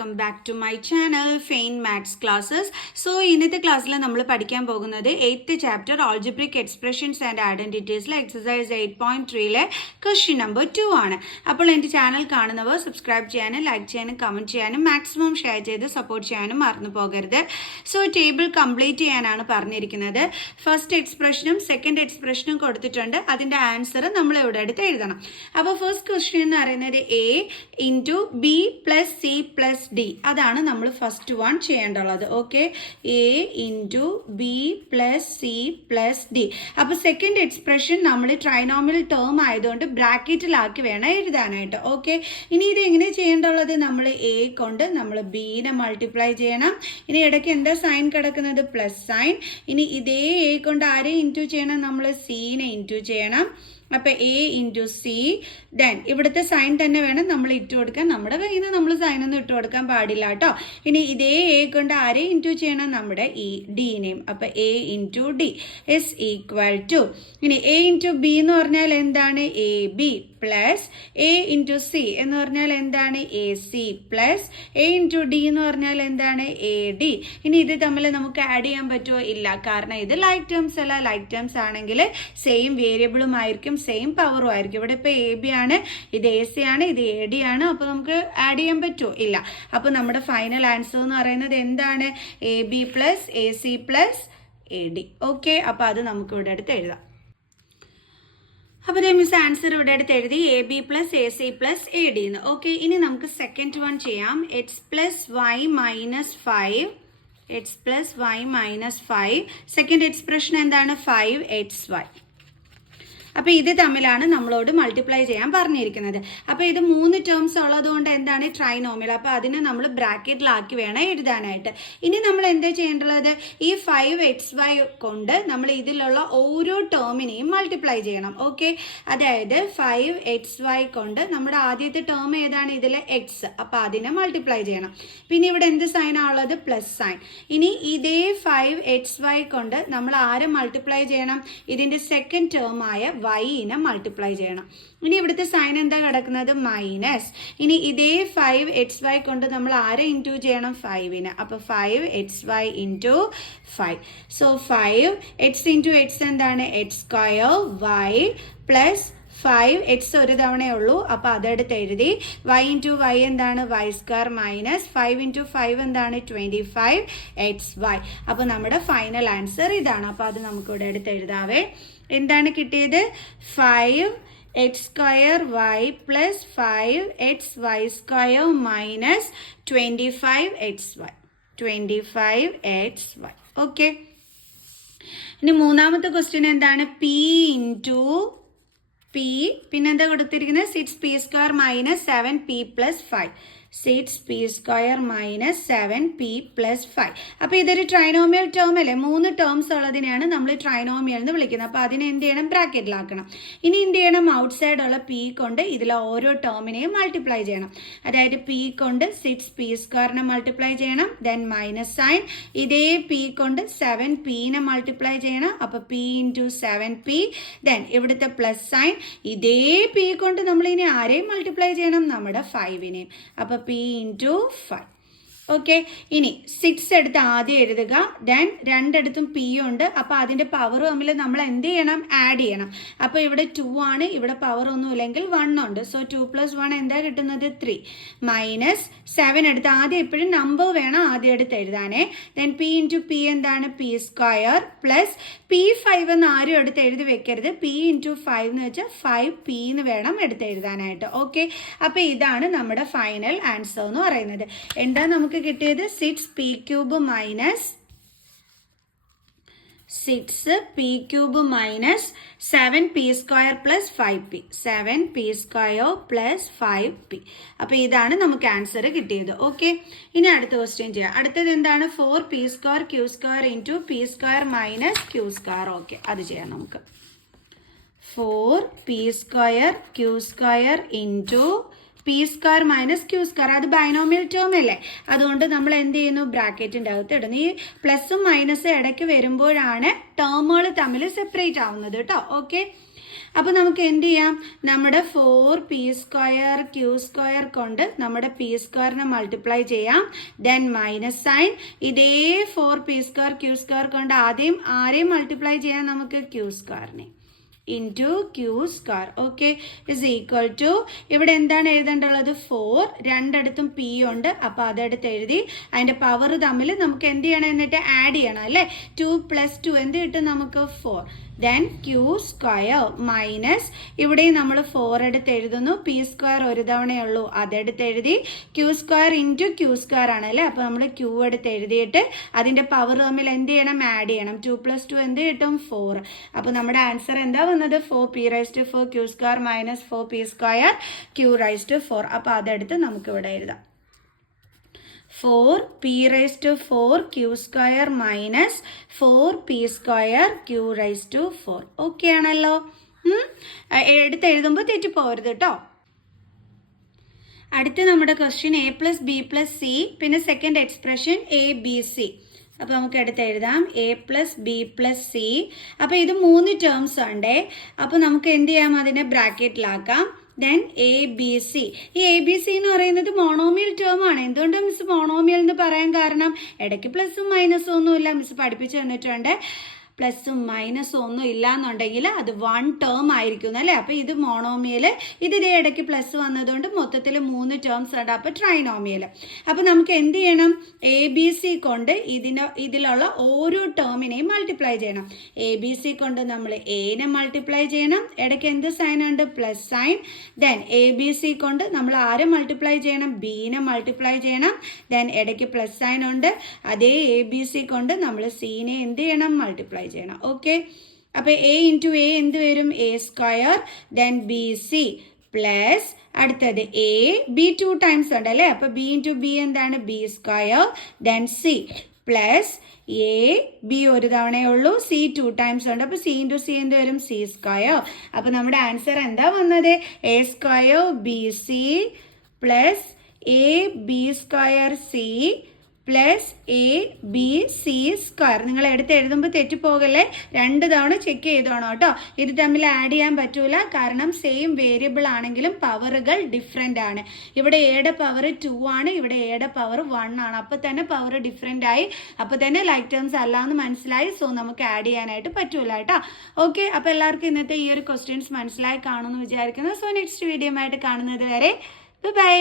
welcome back to my channel Fain Maths Classes. So ഇന്നത്തെ ക്ലാസ്സിൽ നമ്മൾ പഠിക്കാൻ പോകുന്നത് 8th chapter Algebraic Expressions and Identities exercise 8.3 question number 2 ആണ്. അപ്പോൾ എൻ്റെ ചാനൽ കാണുന്നവർ സബ്സ്ക്രൈബ് ചെയ്യാനും ലൈക്ക് ചെയ്യാനും കമന്റ് ചെയ്യാനും മാക്സിമം ഷെയർ ചെയ്ത് സപ്പോർട്ട് ചെയ്യാനും മറന്നു പോകരുത്. സോ ടേബിൾ കംപ്ലീറ്റ് ചെയ്യാനാണ് പറഞ്ഞിരിക്കുന്നത്. ഫസ്റ്റ് എക്സ്പ്രഷനും സെക്കൻഡ് എക്സ്പ്രഷനും കൊടുത്തിട്ടുണ്ട്. അതിന്റെ ആൻസർ നമ്മൾ ഇവിടെ എടുത്ത് എഴുതണം. അപ്പോൾ ഫസ്റ്റ് ക്വസ്റ്റ്യൻ എന്ന് പറയുന്നത് A into B plus C plus D. അതാണ് നമ്മൾ ഫസ്റ്റ് വൺ ചെയ്യേണ്ടുള്ളത്. Okay, A into B plus C plus D. അപ്പൊ സെക്കൻഡ് എക്സ്പ്രഷൻ നമ്മൾ ട്രൈനോമിയൽ ടേം ആയതുകൊണ്ട് ബ്രാക്കറ്റിലാക്കി വേണം എഴുതാനായിട്ട്. ഓക്കെ, ഇനി ഇത് എങ്ങനെ ചെയ്യേണ്ടുള്ളത്? നമ്മൾ A കൊണ്ട് നമ്മൾ ബിനെ മൾട്ടിപ്ലൈ ചെയ്യണം. ഇനി ഇടയ്ക്ക് എന്താ സൈൻ കിടക്കുന്നത്? Plus sine. ഇനി ഇതേ A കൊണ്ട് ആരെ ഇൻറ്റു ചെയ്യണം? നമ്മൾ സീനെ ഇൻറ്റു ചെയ്യണം. അപ്പൊ A ഇൻറ്റു സി. ദെൻ ഇവിടുത്തെ സൈൻ തന്നെ വേണം നമ്മൾ ഇട്ട് കൊടുക്കാൻ. നമ്മുടെ കയ്യിൽ നിന്ന് നമ്മൾ സൈൻ ഒന്നും ഇട്ട് കൊടുക്കാൻ പാടില്ല കേട്ടോ. ഇനി ഇതേ A കൊണ്ട് ആരെ ഇൻറ്റു ചെയ്യണം? നമ്മുടെ ഈ ഡിനെയും. അപ്പൊ A into D is equal to, ഇനി A ഇൻറ്റു ബി എന്ന് പറഞ്ഞാൽ എന്താണ്? A B plus A into C എന്ന് പറഞ്ഞാൽ എന്താണ്? A C plus A into D എന്ന് പറഞ്ഞാൽ എന്താണ്? A D. ഇനി ഇത് തമ്മിൽ നമുക്ക് ആഡ് ചെയ്യാൻ പറ്റുമോ? ഇല്ല, കാരണം ഇത് ലൈക്ക് ടേംസ് അല്ല. ലൈക്ക് ടേംസ് ആണെങ്കിൽ സെയിം വേരിയബിളും ആയിരിക്കും, സെയിം പവറും ആയിരിക്കും. ഇവിടെ ഇപ്പൊ എ ബി ആണ്, ഇത് എ സി ആണ്, ഇത് എ ഡി ആണ്. അപ്പൊ നമുക്ക് ആഡ് ചെയ്യാൻ പറ്റുമോ? ഇല്ല. അപ്പൊ നമ്മുടെ ഫൈനൽ ആൻസർ എന്ന് പറയുന്നത് എന്താണ്? A B plus A C plus A D. Okay, അപ്പൊ അത് നമുക്ക് ഇവിടെ എടുത്ത് എഴുതാം. അപ്പോൾ മിസ് ആൻസർ ഇവിടെ എടുത്ത് എഴുതി A B plus A C plus A D എന്ന്. ഓക്കെ, ഇനി നമുക്ക് സെക്കൻഡ് വൺ ചെയ്യാം. X plus Y minus 5. X plus Y minus 5. Second expression എന്താണ്? 5xy. അപ്പൊ ഇത് തമ്മിലാണ് നമ്മളോട് മൾട്ടിപ്ലൈ ചെയ്യാൻ പറഞ്ഞിരിക്കുന്നത്. അപ്പൊ ഇത് 3 ടേംസ് ഉള്ളത് കൊണ്ട് എന്താണ്? ട്രൈനോമിയൽ. അപ്പൊ അതിനെ നമ്മൾ ബ്രാക്കറ്റിലാക്കി വേണം എഴുതാനായിട്ട്. ഇനി നമ്മൾ എന്താ ചെയ്യേണ്ടത്? ഈ 5xy കൊണ്ട് നമ്മൾ ഇതിലുള്ള ഓരോ ടേമിനെയും മൾട്ടിപ്ലൈ ചെയ്യണം. ഓക്കെ, അതായത് 5xy കൊണ്ട് നമ്മുടെ ആദ്യത്തെ ടേം ഏതാണ്? ഇതിലെ എക്സ്. അപ്പൊ അതിനെ മൾട്ടിപ്ലൈ ചെയ്യണം. പിന്നെ ഇവിടെ എന്ത് സൈനാ ഉള്ളത്? Plus sine. ഇനി ഇതേ 5xy കൊണ്ട് നമ്മൾ ആരെ മൾട്ടിപ്ലൈ ചെയ്യണം? ഇതിന്റെ സെക്കൻഡ് ടേം ആയ വൈനെ മൾട്ടിപ്ലൈ ചെയ്യണം. ഇനി ഇവിടുത്തെ സൈൻ എന്താ കിടക്കുന്നത്? മൈനസ്. ഇനി ഇതേ 5xy കൊണ്ട് നമ്മൾ ആരെ ഇൻറ്റു ചെയ്യണം? 5നെ. അപ്പൊ 5xy into 5. So 5x into x എന്താണ്? X square Y plus 5x ഒരു തവണയേ ഉള്ളൂ. അപ്പൊ അതെടുത്ത് എഴുതി. y ഇൻറ്റു വൈ എന്താണ്? വൈ സ്ക്വയർ മൈനസ് 5 ഇൻറ്റു 5 എന്താണ്? 25xy. അപ്പൊ നമ്മുടെ ഫൈനൽ ആൻസർ ഇതാണ്. അപ്പൊ അത് നമുക്ക് ഇവിടെ എടുത്ത് എഴുതാവേ. എന്താണ് കിട്ടിയത്? 5x square Y plus 5xy square minus 25xy. 25xy. Okay, ഇനി മൂന്നാമത്തെ ക്വസ്റ്റ്യൻ എന്താണ്? p ഇൻറ്റു പി, പിന്നെന്താ കൊടുത്തിരിക്കുന്നത്? 6p square minus 7p plus 5. 6p square minus 7p plus 5. അപ്പൊ ഇതൊരു ട്രൈനോമിയൽ ടേം അല്ലേ? 3 ടേംസ് ഉള്ളതിനെയാണ് നമ്മൾ ട്രൈനോമിയൽ എന്ന് വിളിക്കുന്നത്. അപ്പൊ അതിനെ എന്ത് ചെയ്യണം? ബ്രാക്കറ്റിലാക്കണം. ഇനി എന്ത് ചെയ്യണം? ഔട്ട് സൈഡ് ഉള്ള p കൊണ്ട് ഇതിലെ ഓരോ ടേമിനെയും മൾട്ടിപ്ലൈ ചെയ്യണം. അതായത് p കൊണ്ട് 6p സ്ക്വയറിനെ മൾട്ടിപ്ലൈ ചെയ്യണം. Then minus sign. ഇതേ p കൊണ്ട് 7pനെ മൾട്ടിപ്ലൈ ചെയ്യണം. അപ്പൊ p ഇൻറ്റു 7p. ദെൻ ഇവിടുത്തെ പ്ലസ് സൈൻ. ഇതേ p കൊണ്ട് നമ്മൾ ഇനി ആരെയും മൾട്ടിപ്ലൈ ചെയ്യണം? നമ്മുടെ 5നെയും. അപ്പൊ p ഇൻറ്റു 5. ഓക്കെ, ഇനി 6 എടുത്ത് ആദ്യം എഴുതുക. ദെൻ രണ്ടിടത്തും p ഉണ്ട്. അപ്പൊ അതിന്റെ പവർ തമ്മിൽ നമ്മൾ എന്ത് ചെയ്യണം? ആഡ് ചെയ്യണം. അപ്പൊ ഇവിടെ 2 ആണ്, ഇവിടെ പവർ ഒന്നും ഇല്ലെങ്കിൽ 1 ഉണ്ട്. സോ 2 + 1 എന്താ കിട്ടുന്നത്? 3. മൈനസ് 7 എടുത്ത് ആദ്യം എപ്പോഴും നമ്പർ വേണം ആദ്യം എടുത്ത് എഴുതാനേ. ദെൻ p ഇൻറ്റു p എന്താണ്? p സ്ക്വയർ പ്ലസ് p5 എന്ന് ആരും എടുത്ത് എഴുതി വെക്കരുത്. p ഇൻറ്റു 5 എന്ന് വെച്ചാൽ 5p എന്ന് വേണം എടുത്ത് എഴുതാനായിട്ട്. ഓക്കെ, അപ്പൊ ഇതാണ് നമ്മുടെ ഫൈനൽ ആൻസർ എന്ന് പറയുന്നത്. എന്താ നമുക്ക് കിട്ടിയത്? 6p cube minus 6p cube minus 7p square plus 5p. 7p square plus 5p. അപ്പൊ ഇതാണ് നമുക്ക് ആൻസർ കിട്ടിയത്. ഓക്കെ, ഇനി അടുത്ത ക്വസ്റ്റ്യൻ ചെയ്യാം. അടുത്തത് എന്താണ്? 4p square Q square into p square minus Q square. Okay, അത് ചെയ്യാം നമുക്ക്. 4p square Q square into P square minus Q square. അത് ബൈനോമിയൽ ടേം അല്ലേ? അതുകൊണ്ട് നമ്മൾ എന്ത് ചെയ്യുന്നു? ബ്രാക്കറ്റിന്റെ അകത്ത് ഇടുന്നു. ഈ പ്ലസും മൈനസും ഇടയ്ക്ക് വരുമ്പോഴാണ് ടേമുകൾ തമ്മിൽ സെപ്പറേറ്റ് ആവുന്നത് കേട്ടോ. ഓക്കെ, അപ്പോൾ നമുക്ക് എന്ത് ചെയ്യാം, നമ്മുടെ 4p²q² കൊണ്ട് നമ്മുടെ p² മൾട്ടിപ്ലൈ ചെയ്യാം. Then minus sign. ഇതേ 4p²q² കൊണ്ട് ആരെയും മൾട്ടിപ്ലൈ ചെയ്യാം, നമുക്ക് q² into q². Okay, is equal to, ഇവിടെ എന്താണ് എഴുതേണ്ടുള്ളത്, 4, രണ്ടിടത്തും p ഉണ്ട്, അപ്പോൾ അതെടുത്ത് എഴുതി. അതിൻ്റെ പവർ തമ്മിൽ നമുക്ക് എന്ത് ചെയ്യണം, എന്നിട്ട് ആഡ് ചെയ്യണം അല്ലേ. 2 + 2 എന്ത് കിട്ടും നമുക്ക്, 4. ദെൻ q² മൈനസ്, ഇവിടെയും നമ്മൾ 4 എടുത്ത് എഴുതുന്നു, p² ഒരു തവണയുള്ളൂ, അതെടുത്ത് എഴുതി. q² ഇൻറ്റു q² ആണ് അല്ലേ, അപ്പോൾ നമ്മൾ q എടുത്ത് എഴുതിയിട്ട് അതിൻ്റെ പവർ തമ്മിൽ എന്ത് ചെയ്യണം, ആഡ് ചെയ്യണം. 2 + 2 എന്ത് കിട്ടും, 4. അപ്പോൾ നമ്മുടെ ആൻസർ എന്താ വന്നത്, 4p⁴ q² minus 4p² q⁴. അപ്പോൾ അതെടുത്ത് നമുക്ക് ഇവിടെ എഴുതാം. 4p⁴ q² minus 4p² q⁴. Okay ആണല്ലോ. എടുത്ത് എഴുതുമ്പോൾ തെറ്റിപ്പോകരുത് കേട്ടോ. അടുത്ത നമ്മുടെ ക്വസ്റ്റ്യൻ a + b + c, പിന്നെ second expression a b c. അപ്പോൾ നമുക്ക് എടുത്ത് എഴുതാം a + b + c. അപ്പോൾ ഇത് 3 ടേംസ് ഉണ്ട്. അപ്പോൾ നമുക്ക് എന്ത് ചെയ്യാം, അതിനെ ബ്രാക്കറ്റിലാക്കാം. Then A B C. ഈ എ ബി സി എന്ന് പറയുന്നത് മോണോമിയൽ ടേം ആണ്. എന്തുകൊണ്ട് മിസ് മോണോമിയൽ എന്ന് പറയാൻ കാരണം, ഇടയ്ക്ക് പ്ലസും മൈനസും ഒന്നുമില്ല, മിസ് പഠിപ്പിച്ചു തന്നിട്ടുണ്ട്. പ്ലസും മൈനസും ഒന്നും ഇല്ല എന്നുണ്ടെങ്കിൽ അത് 1 ടേം ആയിരിക്കും അല്ലേ. അപ്പോൾ ഇത് മോണോമിയൽ, ഇതിതേ ഇടയ്ക്ക് പ്ലസ് വന്നതുകൊണ്ട് മൊത്തത്തിൽ 3 ടേംസ് ഉണ്ട്, അപ്പോൾ ട്രൈനോമിയൽ. അപ്പോൾ നമുക്ക് എന്ത് ചെയ്യണം, എ ബി സി കൊണ്ട് ഇതിലുള്ള ഓരോ ടേമിനെയും മൾട്ടിപ്ലൈ ചെയ്യണം. എ ബി സി കൊണ്ട് നമ്മൾ എനെ മൾട്ടിപ്ലൈ ചെയ്യണം, ഇടയ്ക്ക് എന്ത് സൈൻ ഉണ്ട്, plus sine. Then A B C കൊണ്ട് നമ്മൾ ആരെ മൾട്ടിപ്ലൈ ചെയ്യണം, ബീനെ മൾട്ടിപ്ലൈ ചെയ്യണം. ദെൻ ഇടയ്ക്ക് പ്ലസ് സൈൻ ഉണ്ട്, അതേ എ ബി സി കൊണ്ട് നമ്മൾ സീനെ എന്ത് ചെയ്യണം, മൾട്ടിപ്ലൈ ചെയ്യണം. ഓക്കെ, അപ്പോൾ a ഇൻറ്റു a എന്ത് വരും, a². Then B C plus അടുത്തത് a, b 2 ടൈംസ് ഉണ്ട് അല്ലേ, അപ്പോൾ b ഇൻറ്റു b എന്താണ്, b². Then C plus a, b ഒരു തവണയേ ഉള്ളൂ, c 2 ടൈംസ് ഉണ്ട്, അപ്പോൾ c ഇൻറ്റു c എന്ത് വരും, c². അപ്പോൾ നമ്മുടെ ആൻസർ എന്താ വന്നത്, a² bc plus ab² c plus ab(c²). നിങ്ങൾ എടുത്ത് എഴുതുമ്പോൾ തെറ്റിപ്പോകല്ലേ, 2 തവണ ചെക്ക് ചെയ്തോണം കേട്ടോ. ഇത് തമ്മിൽ ആഡ് ചെയ്യാൻ പറ്റൂല, കാരണം സെയിം വേരിയബിൾ ആണെങ്കിലും പവറുകൾ ഡിഫറെൻ്റ് ആണ്. ഇവിടെ എയുടെ പവർ 2 ആണ്, ഇവിടെ എയുടെ പവർ 1 ആണ്. അപ്പോൾ തന്നെ പവർ ഡിഫറെൻ്റ് ആയി, അപ്പോൾ തന്നെ ലൈക്ക് ടേംസ് അല്ല എന്ന് മനസ്സിലായി. സോ നമുക്ക് ആഡ് ചെയ്യാനായിട്ട് പറ്റൂല കേട്ടോ. ഓക്കെ, അപ്പോൾ എല്ലാവർക്കും ഇന്നത്തെ ഈ ഒരു ക്വസ്റ്റ്യൻസ് മനസ്സിലായി കാണുമെന്ന് വിചാരിക്കുന്നു. സോ നെക്സ്റ്റ് വീഡിയോ ആയിട്ട് കാണുന്നത് വരെ ബൈ.